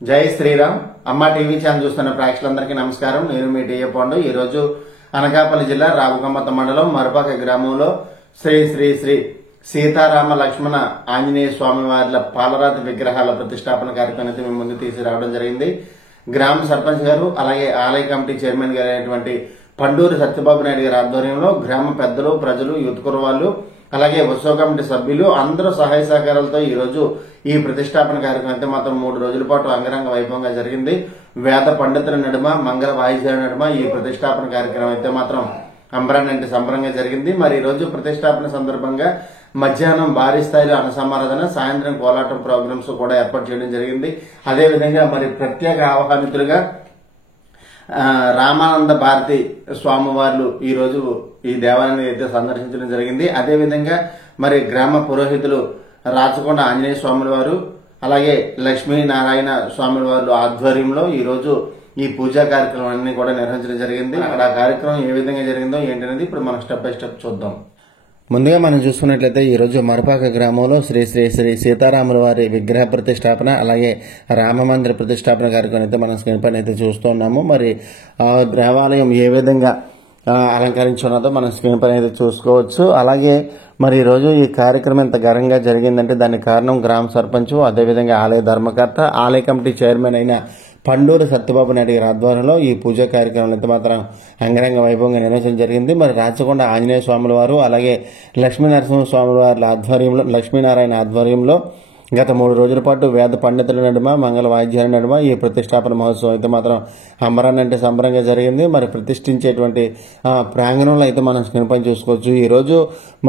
జై శ్రీరామ్. అమ్మ TV channel చూస్తున్న ప్రేక్షకులందరికీ నమస్కారం. నేను మీ టీఏ పాండు. ఈ రోజు అనకాపల్లి జిల్లా రావుకమ్మత మండలం మరపాక గ్రామంలో శ్రీ శ్రీ శ్రీ సీతారామ లక్ష్మణ ఆంజనేయ స్వామి వారి పాలరాతి విగ్రహాల ప్రతిష్టాపన కార్యక్రమాన్ని మేము ముందు తీసుకురావడం జరిగింది. గ్రామ సర్పంచ్ గారు అలాగే ఆలయ కమిటీ చైర్మన్ గారు అయినటువంటి పండూరి సత్యబాబు నాయుడు గారి ఆధ్వర్యంలో గ్రామ పెద్దలు, ప్రజలు, యూత్ కుర్రవాళ్లు అలాగే ఉత్సవ కమిటీ సభ్యులు అందరూ సహాయ సహకారాలతో ఈ రోజు ఈ ప్రతిష్టాపన కార్యక్రమం అయితే మాత్రం 3 రోజుల పాటు అంగరంగ వైభవంగా జరిగింది. వేద పండితుల నడుమ, మంగళ వాయిద్యాల నడుమ ఈ ప్రతిష్టాపన కార్యక్రమం అయితే మాత్రం అంబరానంటే సంబరంగా జరిగింది. మరి ఈ రోజు ప్రతిష్టాపన సందర్భంగా మధ్యాహ్నం భారీ స్థాయిలో అన్నసమారాధన, సాయంత్రం కోలాటం ప్రోగ్రామ్స్ కూడా ఏర్పాటు చేయడం జరిగింది. అదేవిధంగా మరి ప్రత్యేక ఆహ్వానితులుగా రామానంద భారతి స్వామివార్లు ఈ రోజు ఈ దేవాలయాన్ని అయితే సందర్శించడం జరిగింది. అదేవిధంగా మరి గ్రామ పురోహితులు రాచకొండ ఆంజనేయ స్వాముల వారు అలాగే లక్ష్మీనారాయణ స్వాముల వారు ఆధ్వర్యంలో ఈ రోజు ఈ పూజా కార్యక్రమాన్ని కూడా నిర్వహించడం జరిగింది. అక్కడ ఆ కార్యక్రమం ఏ విధంగా జరిగిందో ఏంటనేది ఇప్పుడు మనం స్టెప్ బై స్టెప్ చూద్దాం. ముందుగా మనం చూసుకున్నట్లయితే ఈ రోజు మరపాక గ్రామంలో శ్రీ శ్రీ శ్రీ సీతారాముల వారి విగ్రహ ప్రతిష్టాపన అలాగే రామ మందిర ప్రతిష్టాపన కార్యక్రమం అయితే మనం స్క్రీన్ పైన అయితే చూస్తున్నాము. మరి ఆ దేవాలయం ఏ విధంగా అలంకరించున్నదో మనం స్క్రీన్ పైన అయితే చూసుకోవచ్చు. అలాగే మరి ఈరోజు ఈ కార్యక్రమం ఎంత ఘనంగా జరిగిందంటే దానికి కారణం గ్రామ సర్పంచ్, అదేవిధంగా ఆలయ ధర్మకర్త, ఆలయ కమిటీ చైర్మన్ అయిన పండూరి సత్యబాబు నాయుడు గారి ఆధ్వర్యంలో ఈ పూజా కార్యక్రమం అయితే మాత్రం అంగరంగ వైభవంగా నిర్వహించడం జరిగింది. మరి రాచకొండ ఆంజనేయ స్వాముల వారు అలాగే లక్ష్మీనరసింహ స్వాముల వారి ఆధ్వర్యంలో, లక్ష్మీనారాయణ ఆధ్వర్యంలో గత 3 రోజుల పాటు వేద పండితుల నడుమ, మంగళ వాయిద్యాల నడుమ ఈ ప్రతిష్టాపన మహోత్సవం అయితే మాత్రం అంబరానంటే సంబరంగా జరిగింది. మరి ప్రతిష్ఠించేటువంటి ప్రాంగణంలో అయితే మనం స్క్రీన్ పైన చూసుకోవచ్చు. ఈరోజు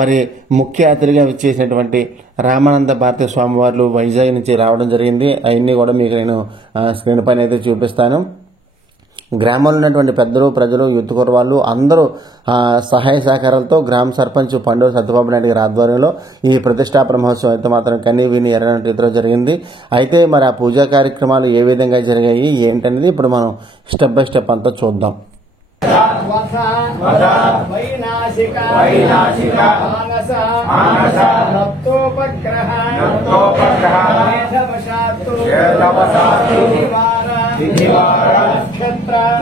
మరి ముఖ్య అతిథిగా విచ్చేసినటువంటి రామానంద భారతి స్వామివార్లు వైజాగ్ నుంచి రావడం జరిగింది. అవన్నీ కూడా మీకు నేను స్క్రీన్ పైన అయితే చూపిస్తాను. గ్రామంలో ఉన్నటువంటి పెద్దలు, ప్రజలు, యూత్ కుర్రవాళ్ళు అందరూ సహాయ సహకారాలతో గ్రామ సర్పంచ్ పండూరి సత్యబాబు నాయుడు గారి ఆధ్వర్యంలో ఈ ప్రతిష్టాపన మహోత్సవం అయితే మాత్రం కన్నీ విని ఎర్రనటి రీతిలో జరిగింది. అయితే మరి ఆ పూజా కార్యక్రమాలు ఏ విధంగా జరిగాయి ఏంటనేది ఇప్పుడు మనం స్టెప్ బై స్టెప్ అంతా చూద్దాం.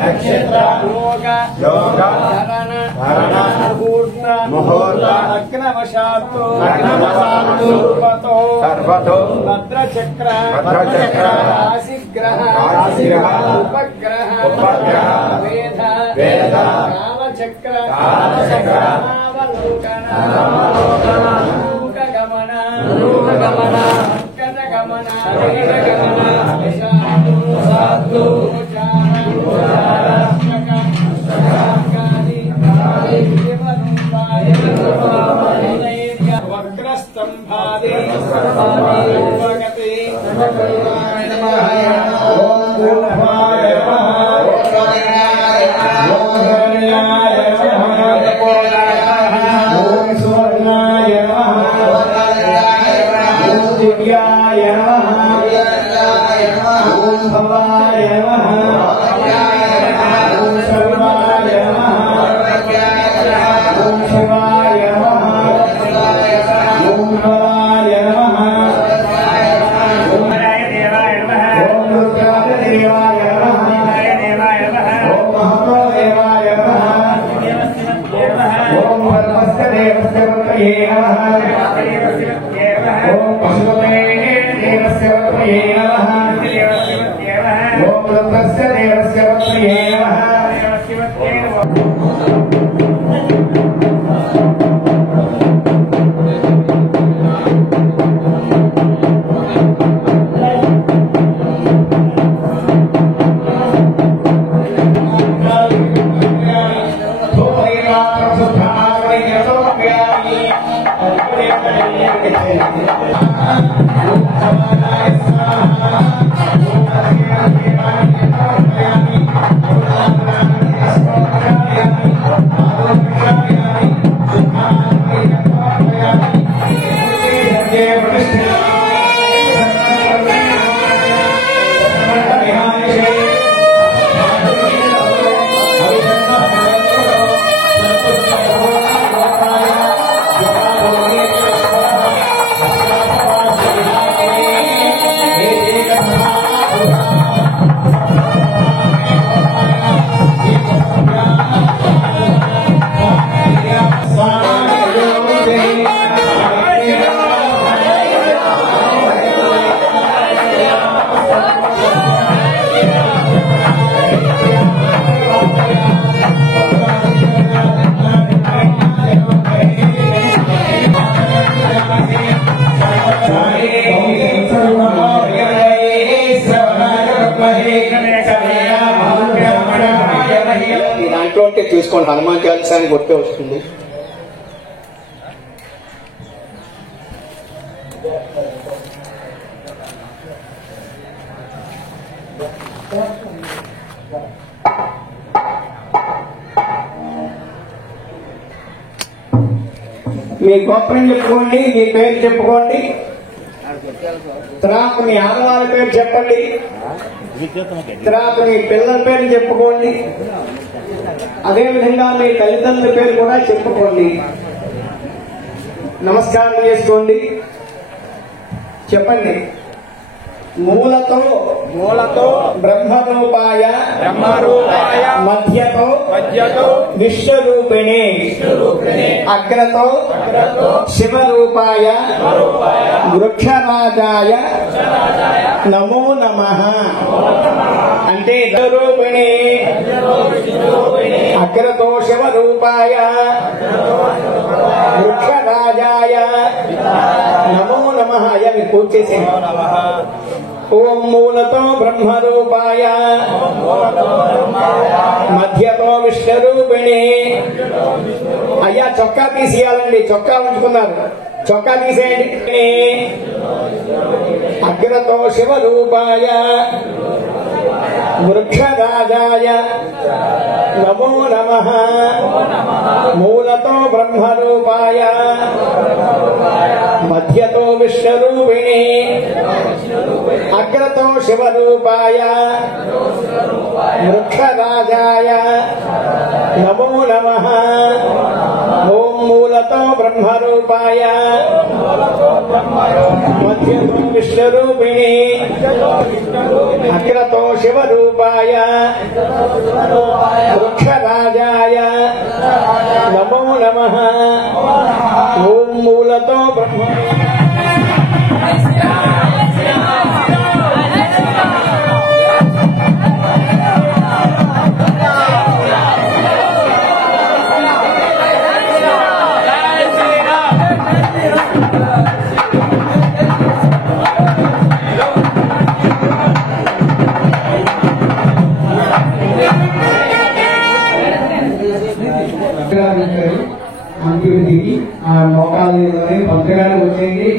నక్షత్ర యోగ ముహూర్త అగ్నవశాత్తు సర్వతో భద్రచక్ర రాశిగ్రహ ఉపగ్రహ వేద కాలచక్ర గమన గమన వక్రస్తంభాది ఓం దాంట్లో ఉంటే చూసుకోండి, హనుమాన్ చాలీసానికి కొట్టే వస్తుంది. మీ గొప్పని చెప్పుకోండి, మీ పేరు చెప్పుకోండి, తర్వాత మీ ఆడవాళ్ళ పేరు చెప్పండి, తర్వాత మీ పిల్లల పేరు చెప్పుకోండి, అదేవిధంగా మీ తల్లిదండ్రుల పేరు కూడా చెప్పుకోండి. నమస్కారం చేసుకోండి. చెప్పండి. మూలతో బ్రహ్మరూపాయ మధ్యతో విశ్వరూపిణి అగ్రతో శివరూపాయ వృక్షరాజాయ నమో నమః. అంటే రూపిణి అగ్రతో శివరూపాయ వృక్షరాజాయ నమో నమః. అయ్యా మీరు పూజ చేసేయండి. ఓం మూలతో బ్రహ్మరూపాయ మధ్యతో విష్ణురూపిణి. అయ్యా చొక్కా తీసేయాలండి, చొక్కా ఉంచుకున్నారు, చొక్కా తీసేయండి. అగ్రతో శివరూపాయ వృక్షరాజాయ నమో నమః. మూలతో బ్రహ్మరూపాయ మధ్యతో విష్ణురూపిణి అగ్రతో శివరూపాయ వృక్షరాజాయ నమో నమః. ఓం మూలతో బ్రహ్మరూపాయ మధ్యతో విష్ణురూపిణి అగ్రతో శివరూపాయ వృక్షరాజాయ నమో నమః. ఓం మూలతో బ్రహ్మ మంత్రులు దిగి ఆ మోకాలు పంచగానే వచ్చేది.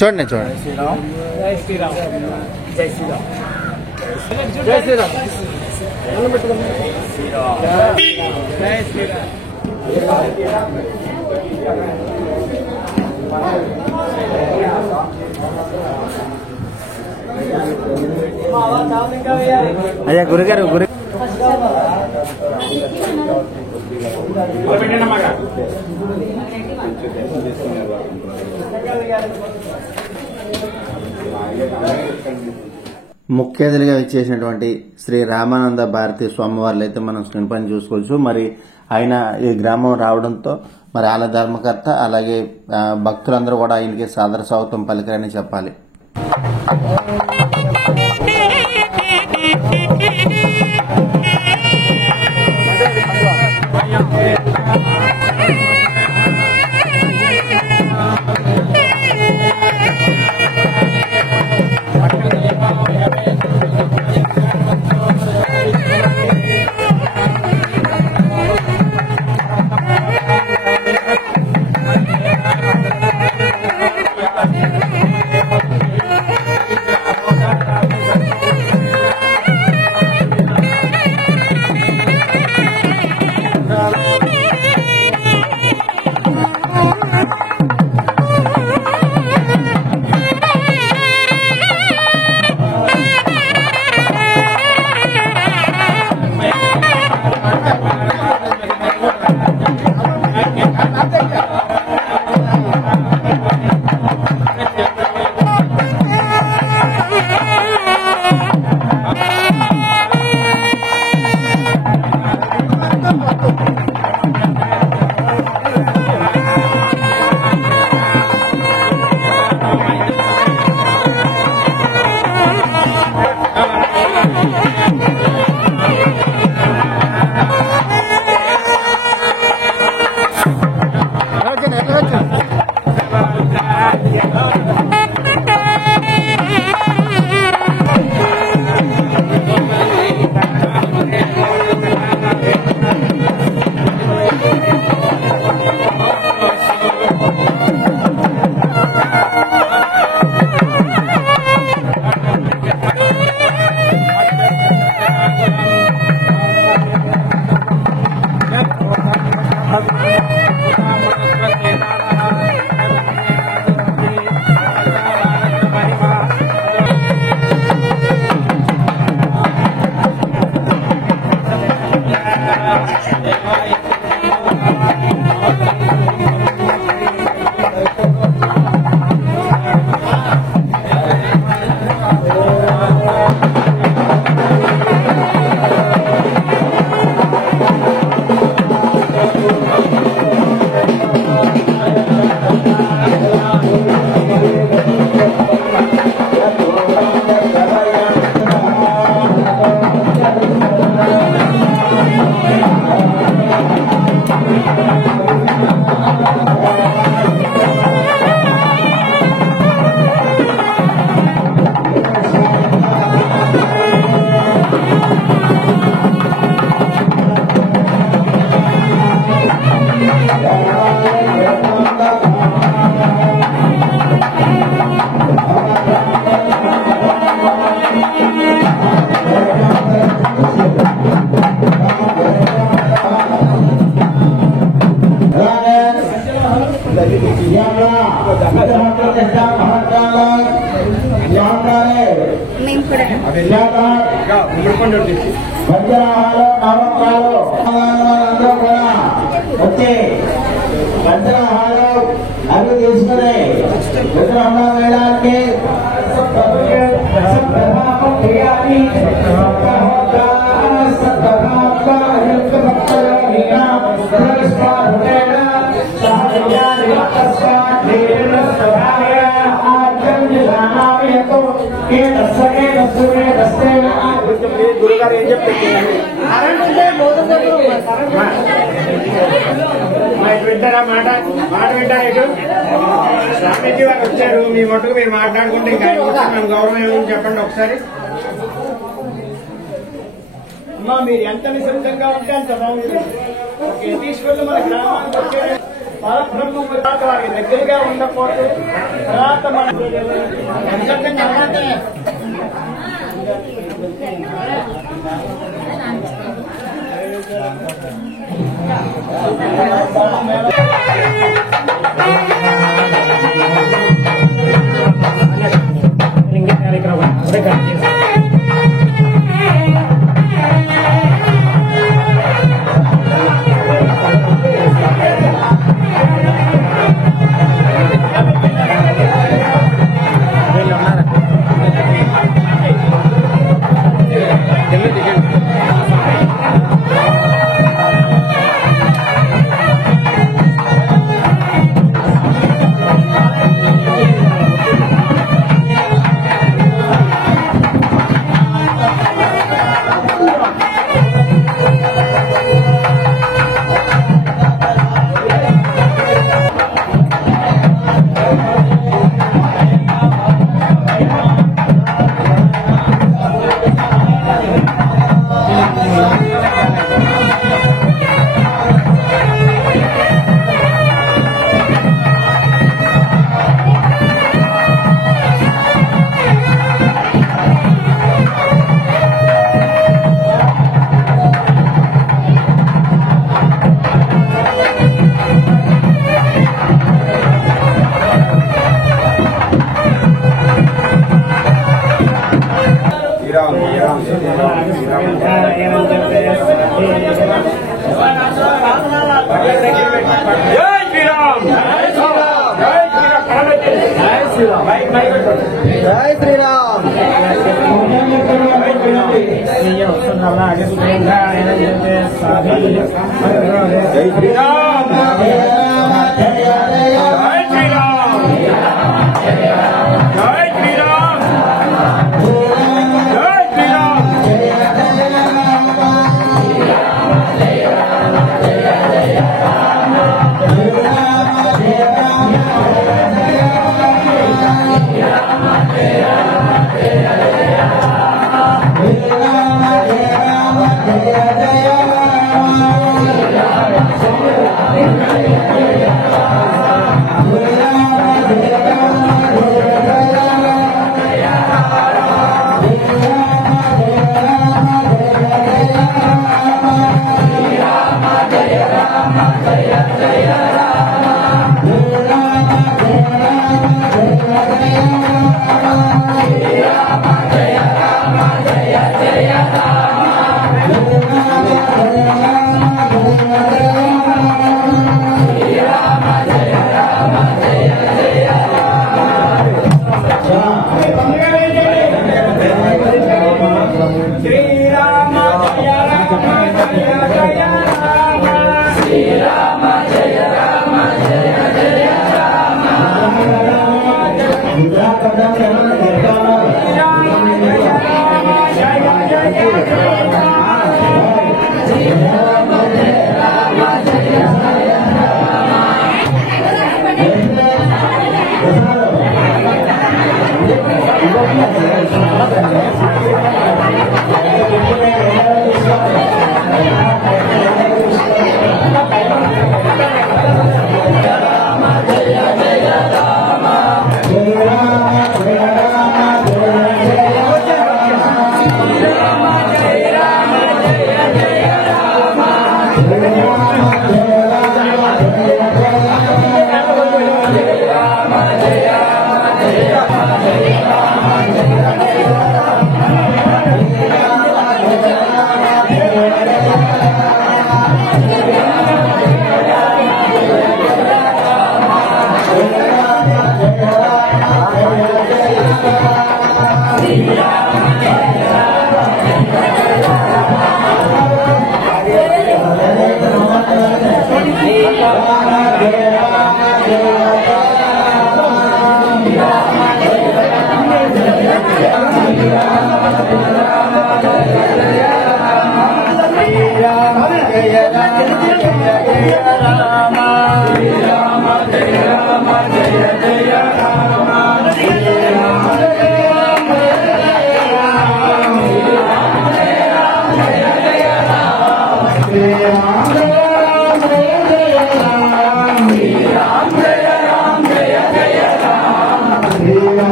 చూడండి చూడండి. జై శ్రీరామ్. జై శ్రీరామ్. జై శ్రీరామ్. జై శ్రీరామ్. అయ్యా గురుగారు ముఖ్య అతిథిగా ఇచ్చేసినటువంటి శ్రీ రామానంద భారతి స్వామివార్లు అయితే మనం స్క్రీన్ పైన చూసుకోవచ్చు. మరి ఆయన ఈ గ్రామం రావడంతో మరి ఆల ధర్మకర్త అలాగే భక్తులందరూ కూడా ఆయనకి సాదర స్వాగతం పలికారని చెప్పాలి. వజ్రహాలు నవకాలు అందరూ కూడా వచ్చి వజ్రహాలు అవి తీసుకుని విగ్రహంలో వేయడానికి గురుగారు ఏం చెప్తారు? వింటారా? మాట వింటారా? ఇటు స్వామీజీ వారు వచ్చారు, మీ మటుకు మీరు మాట్లాడుకుంటే ఇంకా మేము గౌరవం ఏమని చెప్పండి ఒకసారి. అమ్మా మీరు ఎంత నిశ్శబ్దంగా ఉంటే అంత బాగుంటుంది. ఒక యతీశ్వరులు మన గ్రామానికి వచ్చే పరబ్రహ్మ వారికి దగ్గరగా ఉండకూడదు. తర్వాత మన जय श्री राम। जय श्री జయ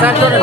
జై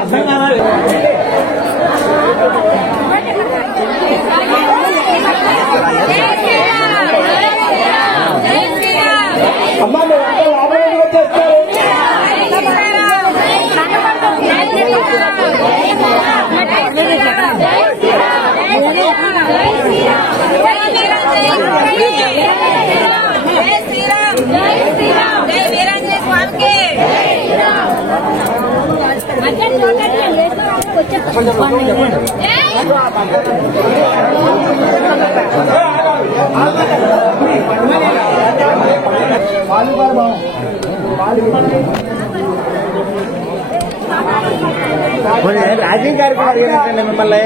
అర్థం కావాలి. అమ్మా మీరు అంతా లాభంగా వచ్చేస్తారు. రాజీవ్ గారికి అడిగినట్టండి మిమ్మల్ని.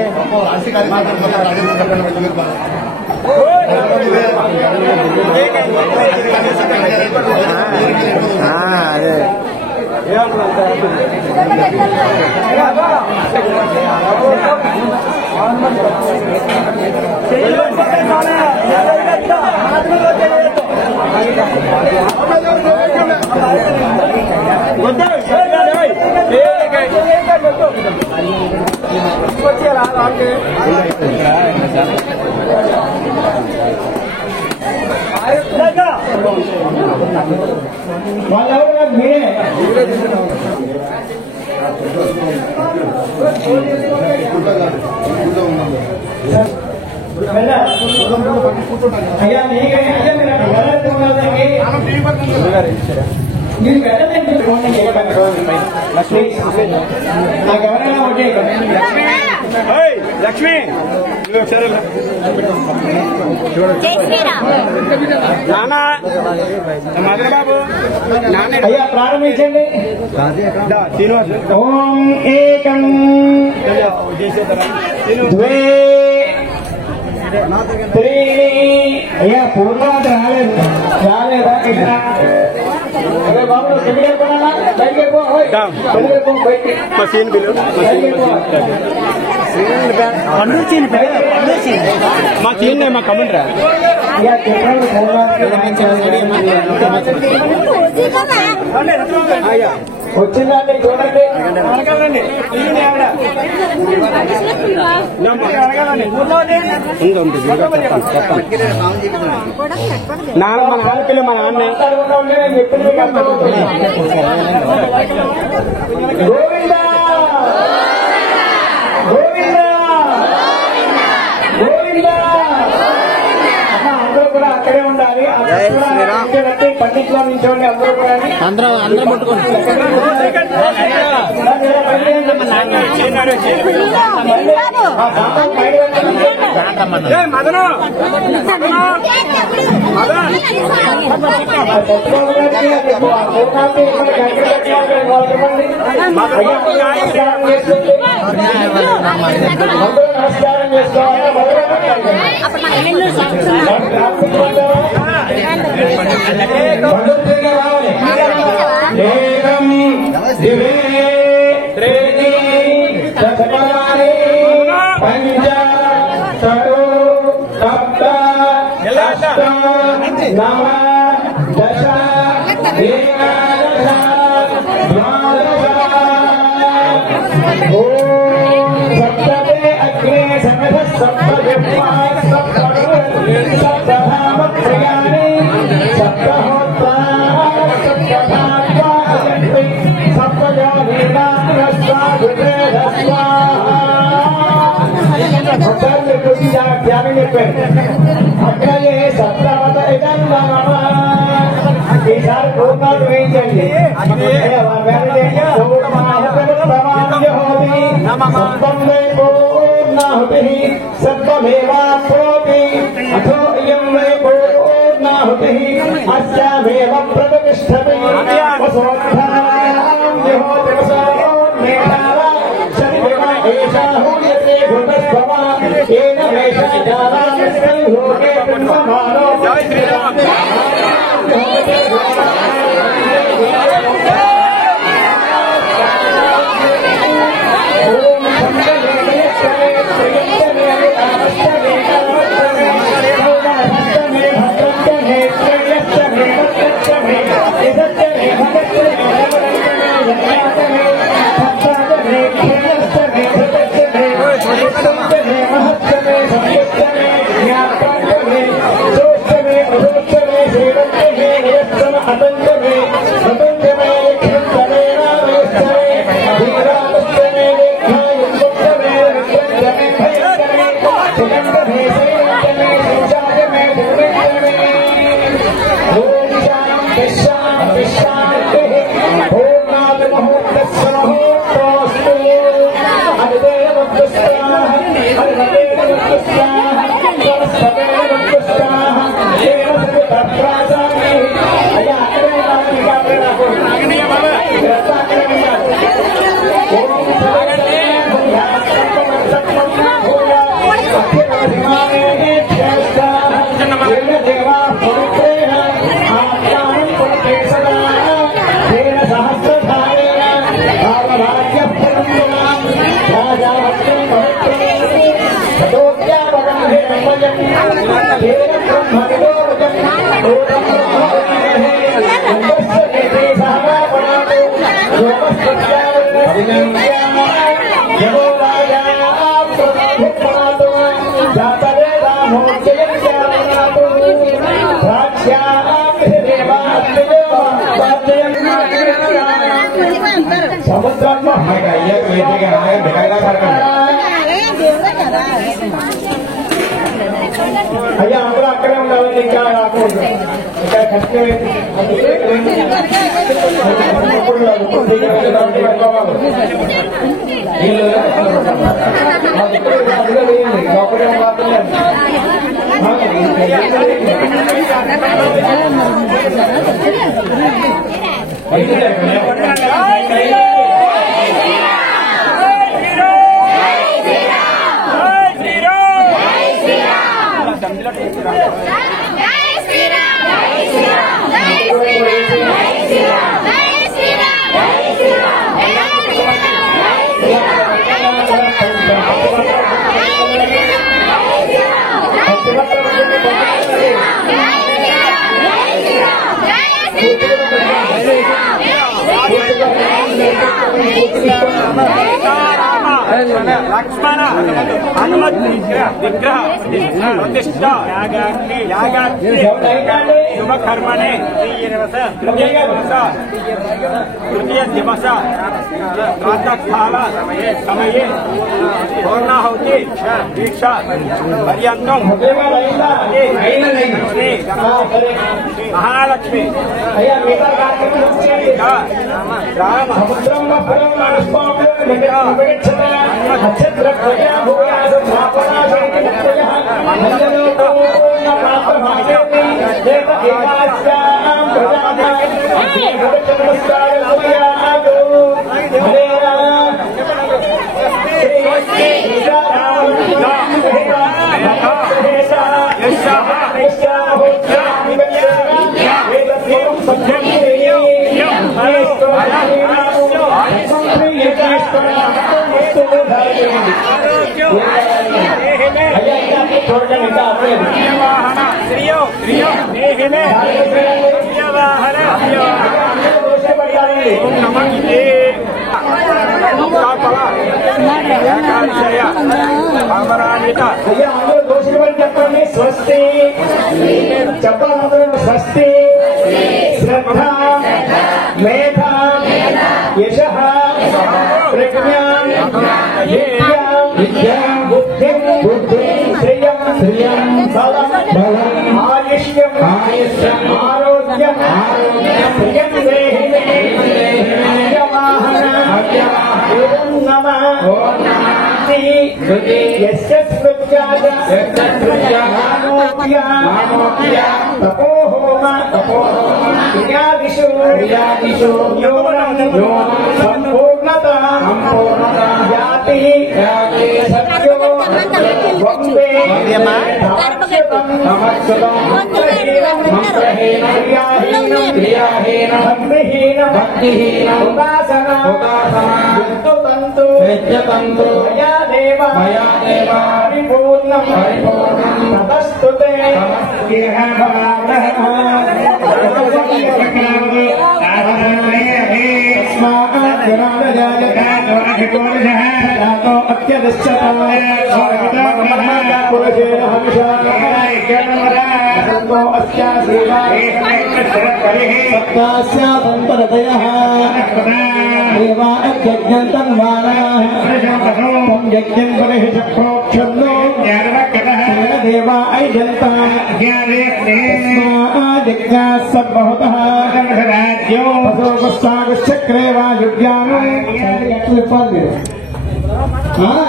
అదే వాళ్ళెవరు మీరే అయ్యా మీరు నాకు ఎవరైనా ఒకటే లక్ష్మి బాబు అయ్యా ప్రారంభించండి. ఓం ఏకం ద్వే త్రీణి. అయ్యా పూర్వాత రాలేదా ఇక్కడ? అదే బాబు బయటికి మా చీన్ మా కమెంట్రా వచ్చిందండి చూడండి. నాన్న మన ఆడపిల్ల మా నాన్న గోవిందా గోవిందా గోవిందా. అందరూ కూడా అక్కడే ఉండాలి. పండిట్లో నుంచోండి అందరూ కూడా. అందరూ పట్టుకోండి. నమస్కారం ఏకం దివే త్రీణి చత్వారి పంచ షడు సప్త అష్ట నవ దశ ఏకాదశ ద్వాదశ. ఓం సప్తతే అగ్రే సమధ సప్తవిద్మా సప్తధామత్రయాని సప్తహోత్రా ధ్యానం చెప్పారు. అక్కడే సప్తవత ఈసారి పూర్ణాలు వేయించండి. పూర్ణాహుతి సత్వమేవాప్నోతి అథో ఇయం వై పూర్ణాహుతి అస్యామేవ ప్రతిష్టతి. జై శ్రీరామ్. Thank you. సముద్రంలో అయ్యా అందరూ అక్కడే ఉండాలి, ఇంకా రాకూడదు. ఇక్కడ కష్టమైంది లక్ష్మణ హనుమత్ విగ్రహ ప్రతిష్ఠ శుభకర్మణే తృతీయ దివస ప్రాతకాల సమయే పూర్ణాహుతి దీక్ష పర్యంతం మహాలక్ష్మి రామ చెప్పండి స్వస్తి చెప్పాలందరూ స్వస్తి శ్రద్ధ మేధ యశ ప్రజ్ఞా విద్యా బుద్ధి శ్రియం బలం ఆయుష్యం ఆరోగ్యం ప్రియం తపోహోమ క్రియాదిషు సంపూర్ణత జాతి సత్యో వందే భక్తిహీన ఉపాసన తంతు మయా దేవ పరిపూర్ణం తతస్తుతే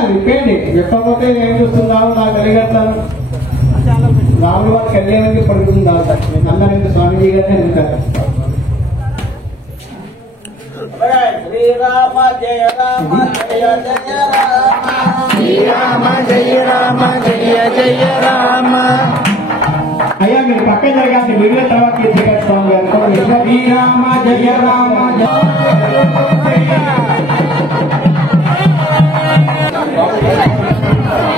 విప్పండి విప్పకపోతే ఏం చూస్తున్నావు నాకు కలిగట్టాను రాముల వారి కళ్యాణానికి పడుతుంది అన్నారంటే స్వామిజీ గారిని అందుతారు. శ్రీరామ జయ రామ జయ జయ రామ శ్రీరామ జయ రామ జయ జయ రామ. అయ్యా మీరు పక్కన జరగాల్సిన వీడియో తర్వాత స్వామి గారు శ్రీరామ జయ రామ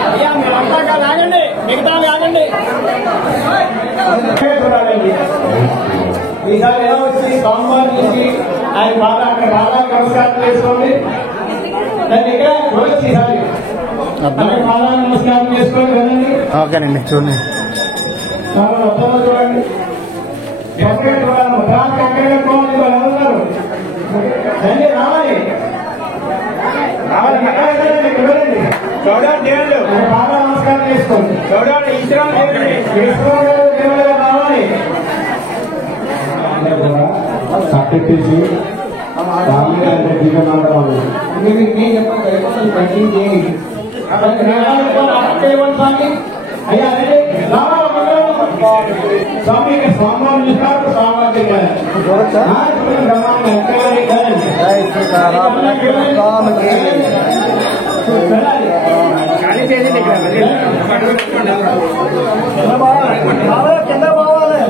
అయ్యా మీరు అంతా ఆగండి, మిగతా ఆగండి. ఈసారి ఎలా వచ్చి సోమవారం నుంచి ఆయన బాగా అక్కడ బాగా నమస్కారం చేసుకోండి. దాన్ని ఇక్కడ చూడొచ్చు ఈసారి పాదాలు నమస్కారం చేసుకొని వెళ్ళండి. ఓకేనండి చూడండి. చాలా మొత్తంలో చూడండి. రండి రావాలి చూడండి. బాగా నమస్కారం చేసుకోండి. రావాలి సర్టిఫికేసి అయ్యా స్వామికి స్వామి కింద పోవాలి.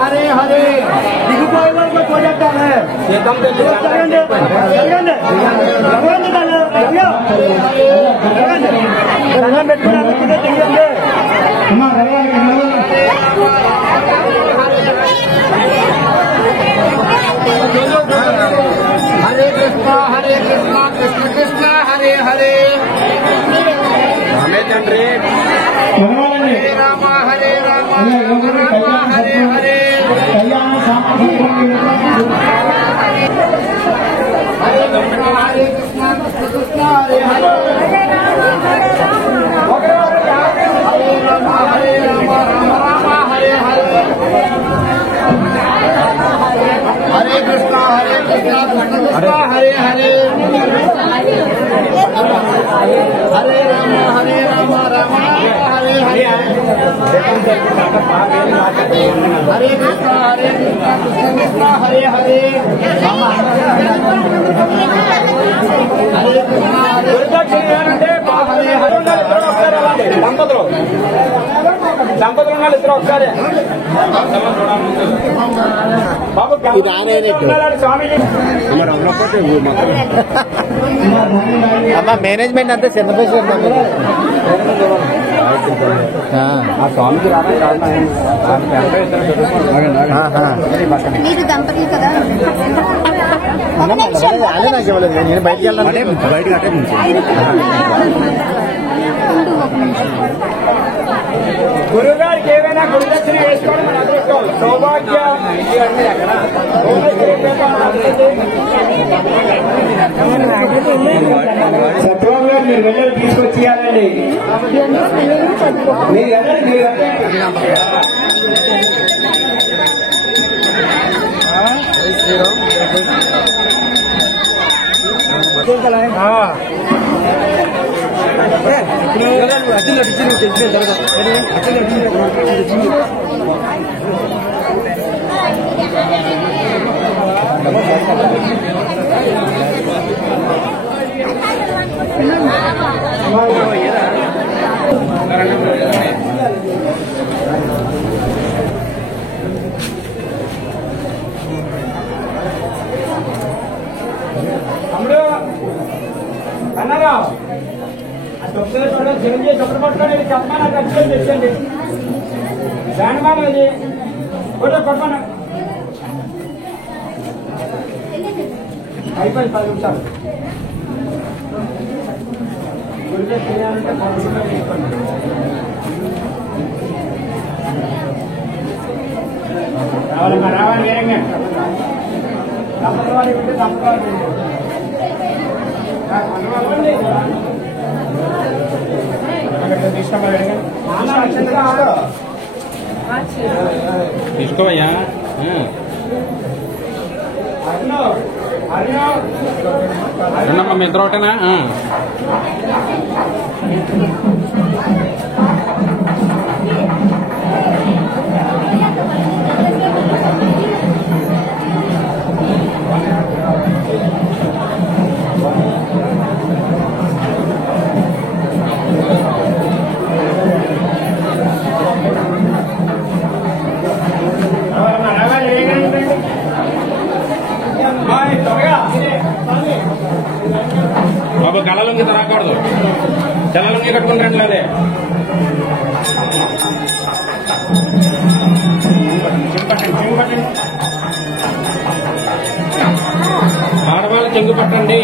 హరే హరే దిగుపోయే వరకు పోజెట్టాను పెట్టుకున్నాను. హరే కృష్ణ కృష్ణ కృష్ణ హరే హరే హరే తండ్రి హరే రామ హరే రామ రామ హరే హరే కళ్యాణ హరే కృష్ణ కృష్ణ హరే హరే హరే రామ హరే రామ రామ రామ హరే హరే హరే కృష్ణ కృష్ణ కృష్ణ హరే హరే హరే రామ రామ రామ హరే హరే హరే కృష్ణ కృష్ణ కృష్ణ హరే హరే దంపతులు ఉన్నారు ఇద్దరు ఒకసారి బాబు స్వామి అమ్మా మేనేజ్మెంట్ అంతా చిన్న పైసలు ఆ స్వామికి మీరు దంపతులు కదా అదే నాకు ఇవ్వలేదు. నేను బయటికి వెళ్ళాలంటే బయటకి అటే గురువు గారికి ఏమైనా గురుదక్షిణ వేసుకోవడం మన అదృష్టం సౌభాగ్యం. సత్యం గారు మీరు వెళ్ళి తీసుకొచ్చేయాలండి. మీరు వెళ్ళండి. అన్నారా చిరంజీవి చొప్పటి పట్టుకొని చెప్పమన్నా ఖచ్చితంగా తెచ్చండి. బ్యాండ్మాన్ అది ఫోటో పట్టుకోండి. అయిపోయింది 10 నిమిషాలు. గురిగా చేయాలంటే 10 నిమిషాలు తీసుకోండి. రావాలమ్మా రావాలి వేరంగా తప్పవాడి ఉంటే తప్పవాడి తీసుకోవయ్యా. రెండమ్మ మీ ఇద్దరు ఒకటేనా? బాబు కళలోకి రాకూడదు. చాలా తెల్లంగా కట్టుకుంటాను అదే ఆడవాళ్ళు చెంగు పట్టండి.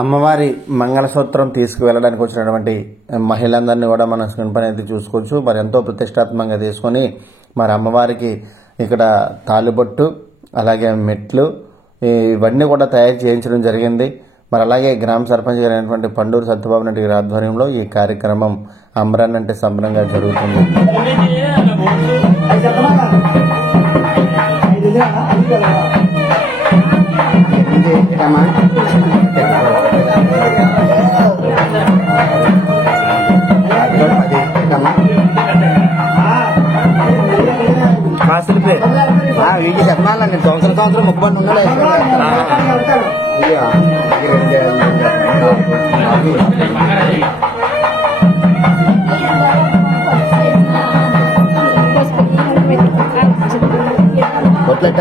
అమ్మవారి మంగళసూత్రం తీసుకువెళ్ళడానికి వచ్చినటువంటి మహిళలందరినీ కూడా మనం స్క్రీన్ పైన అయితే చూసుకోవచ్చు. మరి ఎంతో ప్రతిష్టాత్మకంగా తీసుకొని మరి అమ్మవారికి ఇక్కడ తాలిబొట్టు అలాగే మెట్లు ఇవన్నీ కూడా తయారు చేయించడం జరిగింది. మరి అలాగే గ్రామ సర్పంచ్ గారైనటువంటి పండూరు సత్యబాబు నాయుడు గారి ఆధ్వర్యంలో ఈ కార్యక్రమం అంబరాన్నంటే సంబరంగా జరుగుతుంది. వీటి చెప్పాలండి సంవత్సరం ముప్పండి ఉన్నాడు. కొట్లట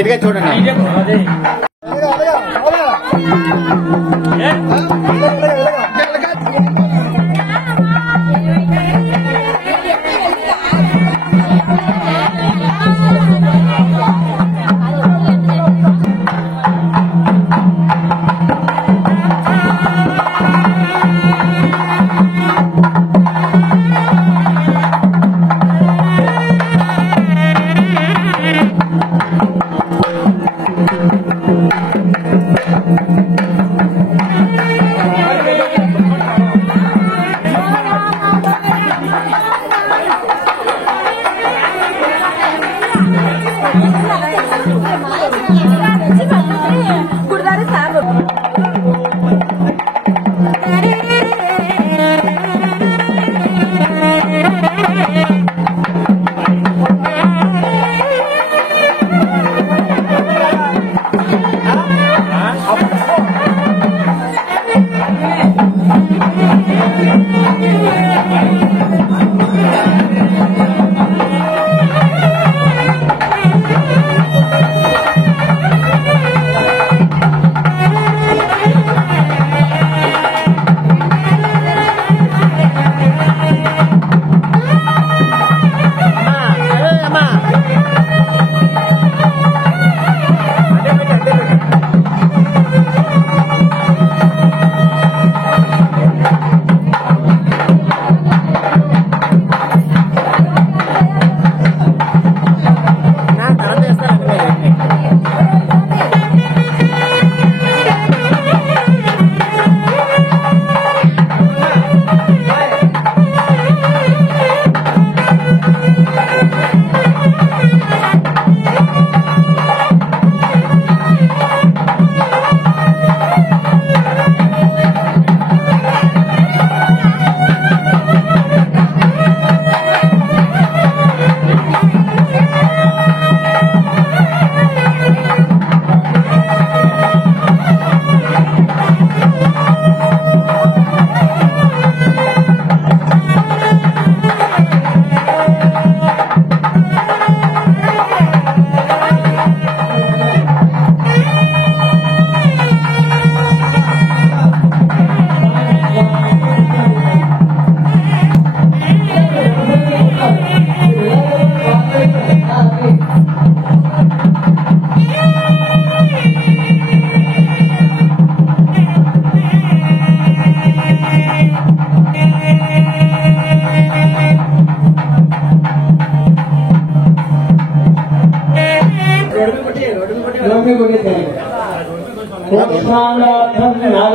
ఇదిగా చూడండి.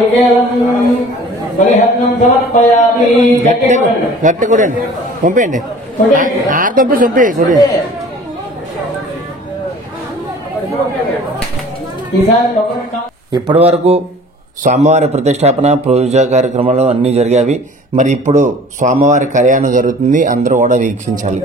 నారికేళం బలిహరణం సమర్పయామి. గట్టి కొడండి, పంపేయండి. ఆర్తంపి చంపి కొడి. ఇప్పటి వరకు స్వామివారి ప్రతిష్టాపన పూజా కార్యక్రమాలు అన్ని జరిగావి. మరి ఇప్పుడు స్వామివారి కళ్యాణం జరుగుతుంది, అందరూ కూడా వీక్షించాలి.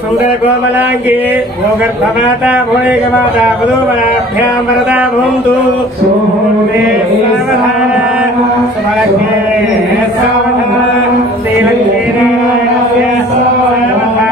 सुंदर कोमलांगी योगर्भमाता भोगमाता मधुबलाभ्यां वरदा भुंतु सोमे सावधान समग्रे सावधान श्रीलक्ष्मी नारायणस्य सावधान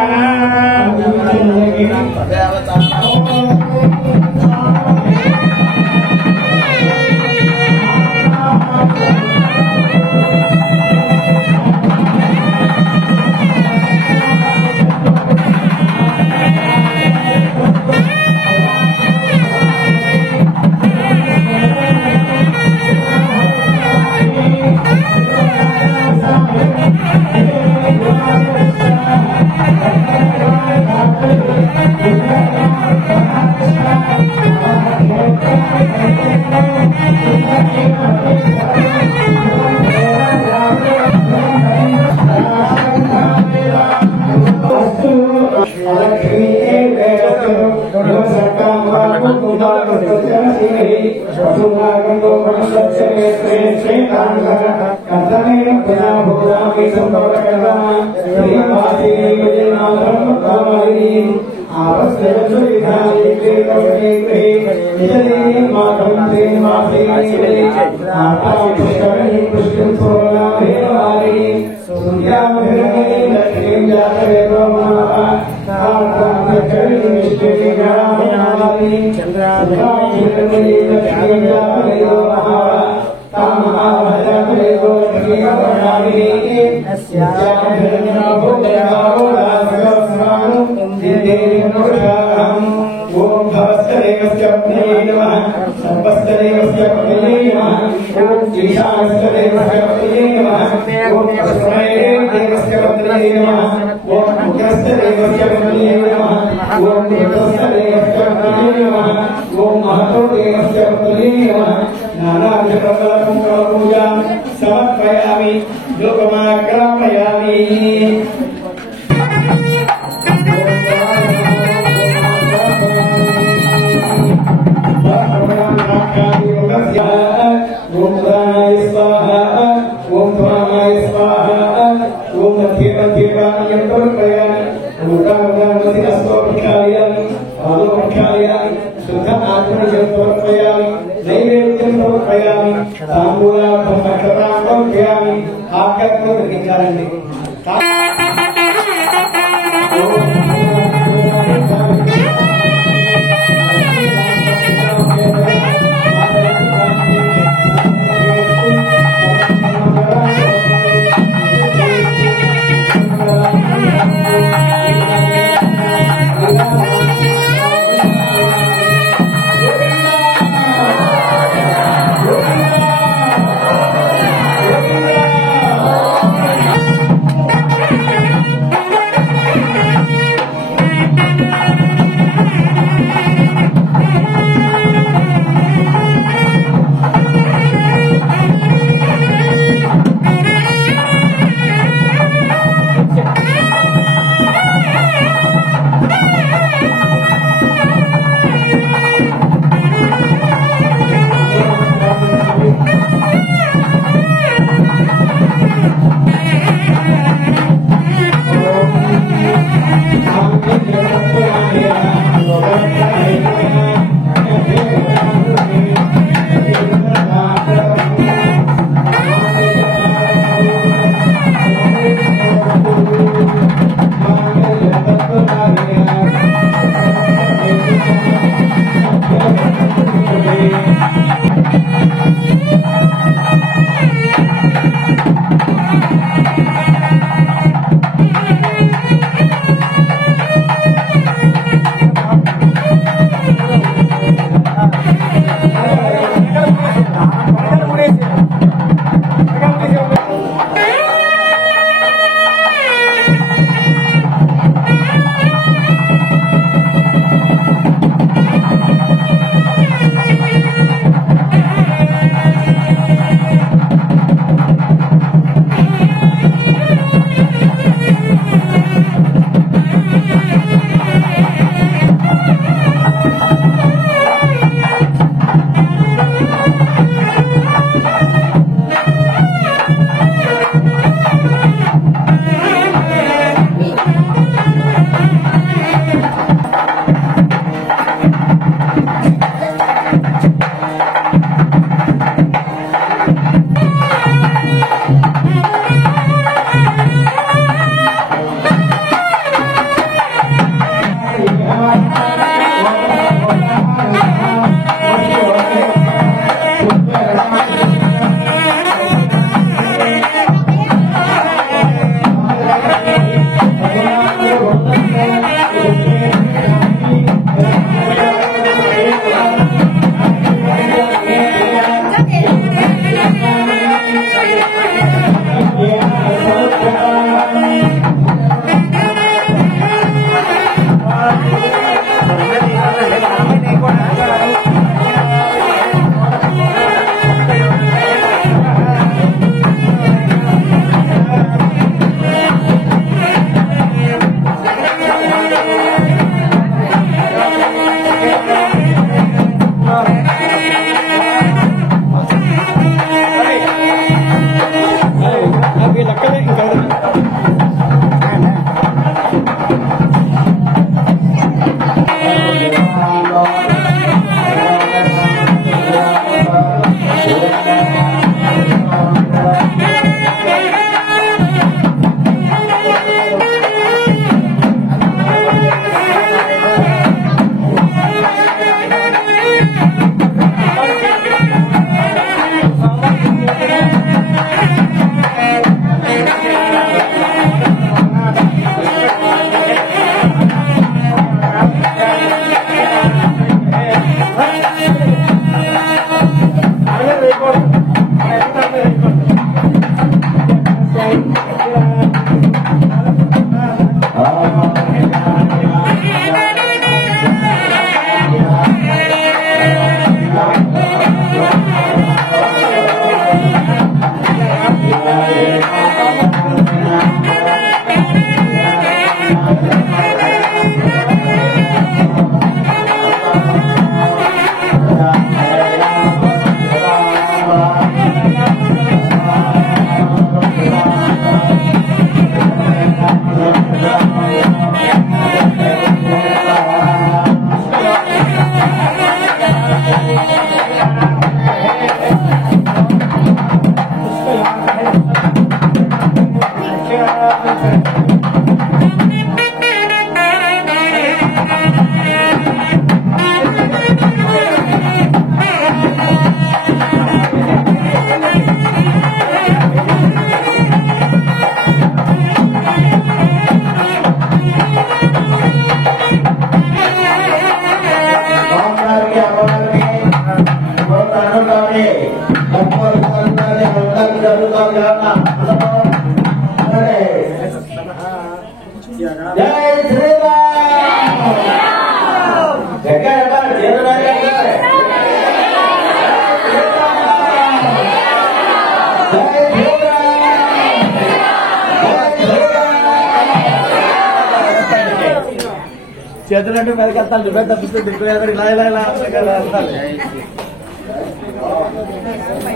చేతులంటే పైకి వెళ్తాను దుబాయ్ తప్పిస్తుంది ఇలా ఇలా ఇలా వెళ్తాను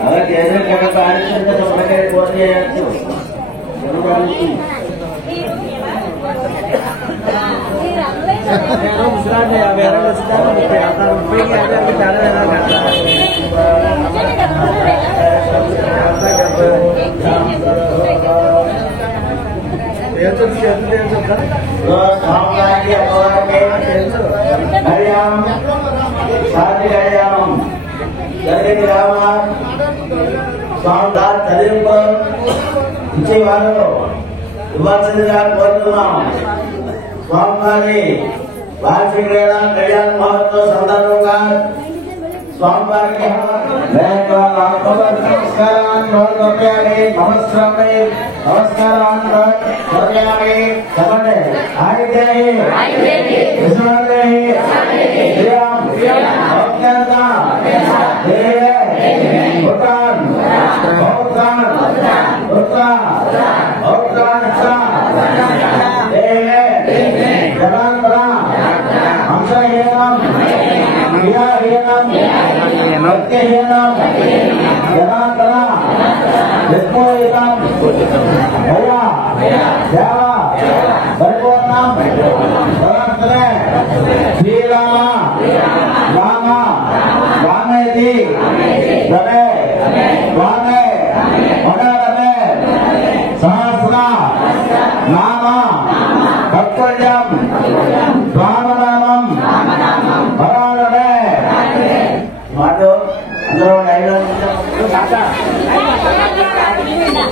అలా చేసిన పారిశ్రామిక పోటీ చేయొచ్చు ముసలాన్ని 50 వచ్చిందా 30 50 ఇచ్చేవారు ఇవ్వాల్సిందిగా కోరుతున్నాం. స్వామివారి వార్షిక కళ్యాణ మహోత్సవ సందర్భంగా స్వామివారికి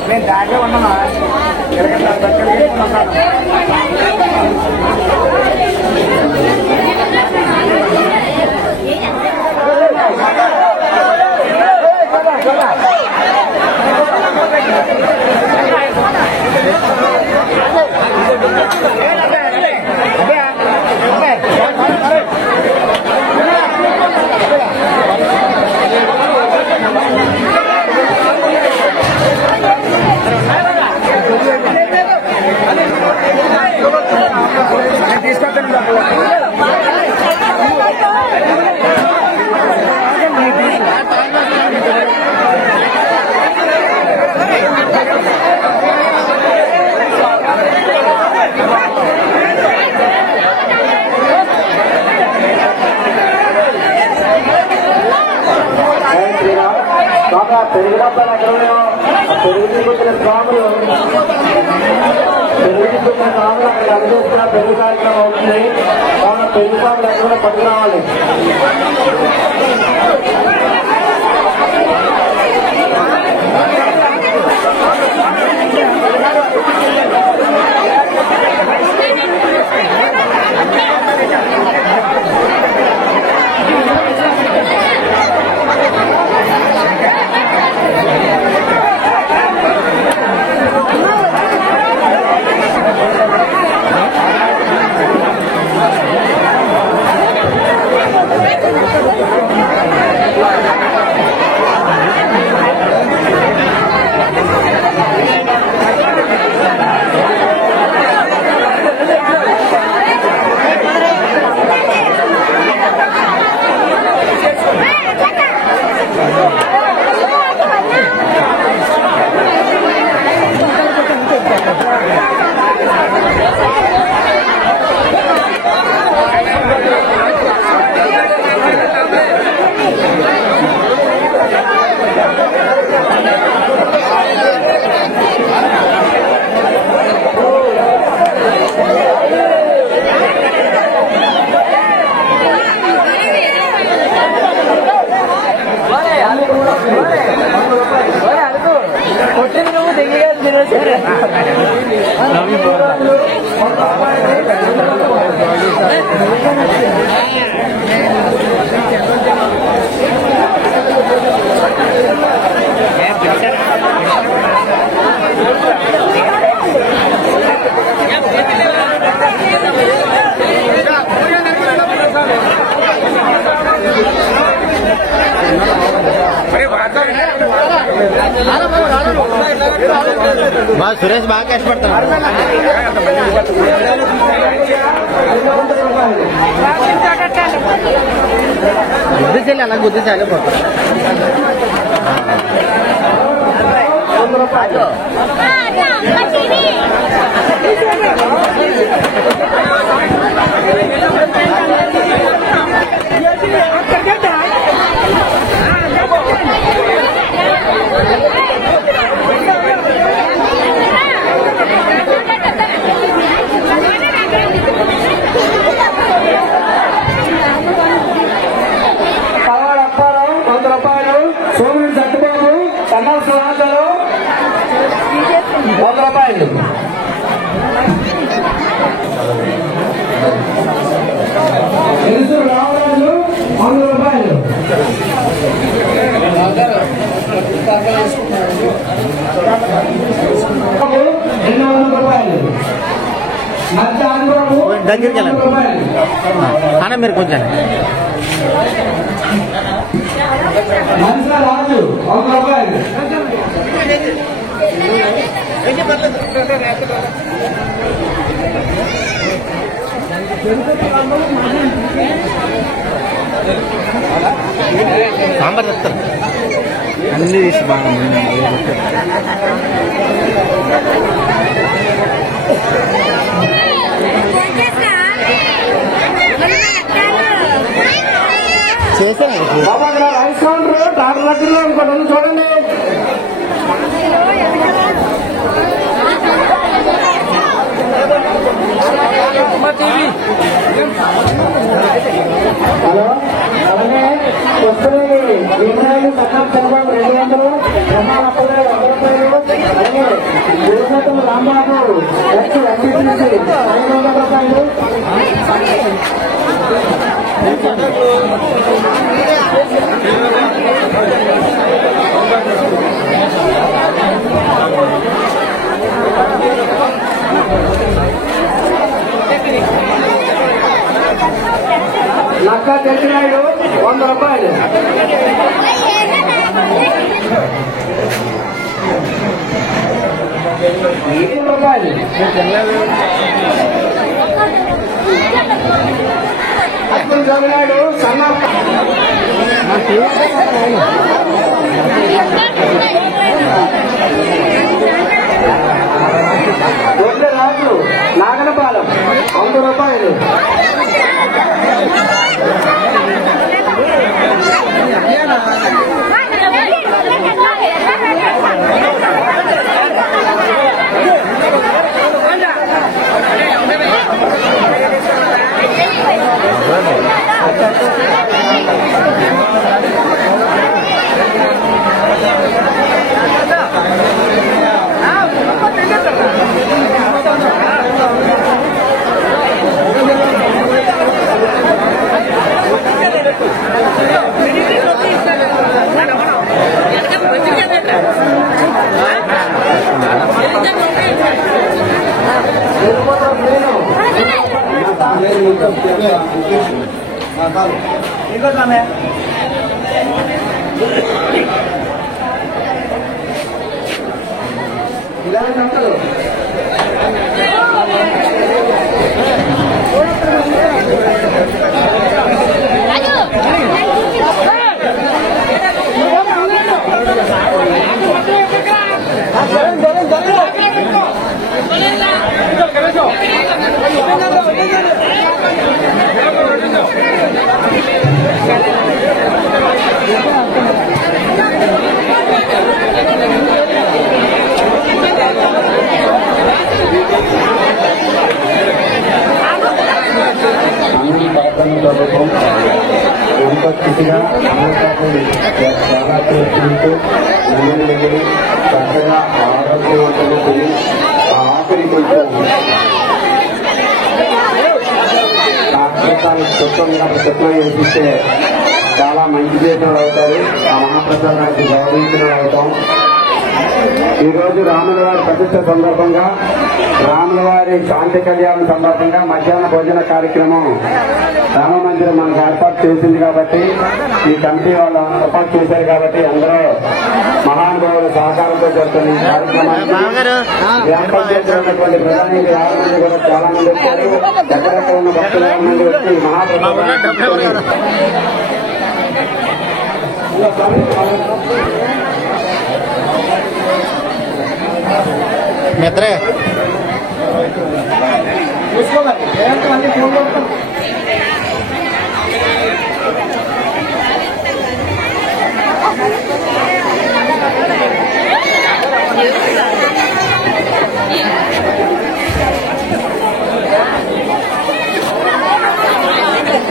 నేను దాంట్లో ఉన్నామా పెరుగుతున్న స్వాములు అక్కడ అందజేస్తున్న పెరుగు కార్యక్రమం అవుతుంది. కావున పెరుగు స్వాములు ఎక్కడ పట్టుకురావాలి. సురేష్ బాగా కష్టపడతాడు. గుద్దేసేయాలి, అలా గుద్దేసేయాలి. 100 రూపాయలు. పల్నాడు అప్పారావు 100 రూపాయలు. సోమిరెడ్డి సత్యబాబు కన్నా సుహాసలు 100 రూపాయలు. తెలుసు రామరాజు 100 రూపాయలు. 200 రూపాయలు. మధ్య ఆంధ్రబాబు 200 రూపాయలు. అన్న మీరు కొంచెం మనసా రాజు 100 రూపాయలు. సాంబార్ చెప్తారు అన్ని తీసి బాగా చేశాను. బాబా అక్కడ రైస్ కౌంటర్ డాక్టర్ దగ్గరలో ఇంకోటి ఉంది చూడండి. హలో అలాగే వస్తుంది భీమరాజు కన్నా చంద్రబాబు 200, బ్రహ్మాలప్పుడు 100 రూపాయలు. అలాగే గురునాథం రాంబాబు ఎంపీసీ 500 రూపాయలు. నక్కా తెలిసినాయుడు 100 రూపాయలు. రూపాయలు. అబ్దుల్ జమినాయుడు సన్న ఒడ్ల రాజు నాగనపాలెం 100 రూపాయలు. ఇలా సంతలు ప్రభుత్వం ఎంత స్థితిగా చాలా ప్రయత్నిస్తూ ముందు చక్కగా ఆరోగ్యవంతులు ఆఖరి కొంచెం చెప్తున్నా వేసిస్తే చాలా మంచి చేసిన అవుతారు. ఆ మహాప్రసాదానికి గౌరవించిన అవుతాం. ఈరోజు రాముల వారి ప్రతిష్ట సందర్భంగా రాముల వారి శాంతి కళ్యాణం సందర్భంగా మధ్యాహ్న భోజన కార్యక్రమం రామ మందిరం మనకు ఏర్పాటు చేసింది కాబట్టి ఈ కమిటీ వాళ్ళు ఏర్పాటు చేశారు కాబట్టి అందరూ మహానుభావుల సహకారంతో జరుగుతున్న ఈ కార్యక్రమాన్ని ఏర్పాటు చేసినటువంటి ప్రధాని కూడా చాలా మంది వచ్చారు. ఎక్కడెక్కడ ఉన్న భక్తుల మంది వచ్చి మహాప్రసాదం మిత్రే చూసుకోవాలి అన్ని ఫోన్ కొడతాం.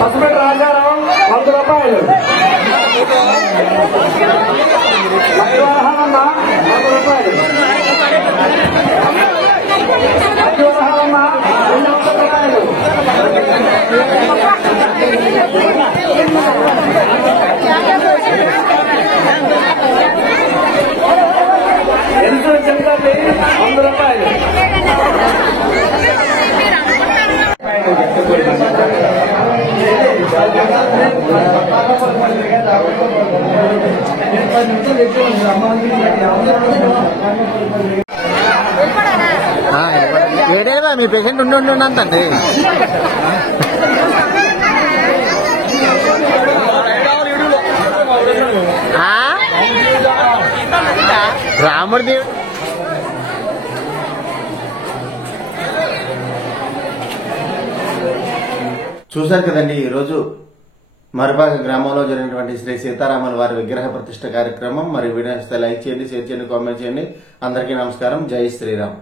పసుపెట్టి రాజారావు 100 రూపాయలు. లక్ష్మీవరహాలమ్మ 100 రూపాయలు. లక్ష్మీవరహాలమ్మ 200 రూపాయలు. ఎంత చెప్తాండి 100 రూపాయలు. ఏడేవా మీ పేషెంట్ ఉండి అంతండి. రాముడి దేవుడు చూశారు కదండి. ఈరోజు మరబాగ గ్రామంలో జరిగినటువంటి శ్రీ సీతారాముల వారి విగ్రహ ప్రతిష్ఠ కార్యక్రమం. మరి వీడియో లైక్ చేయండి, షేర్ చేయండి, కామెంట్ చేయండి. అందరికీ నమస్కారం. జై శ్రీరామ్.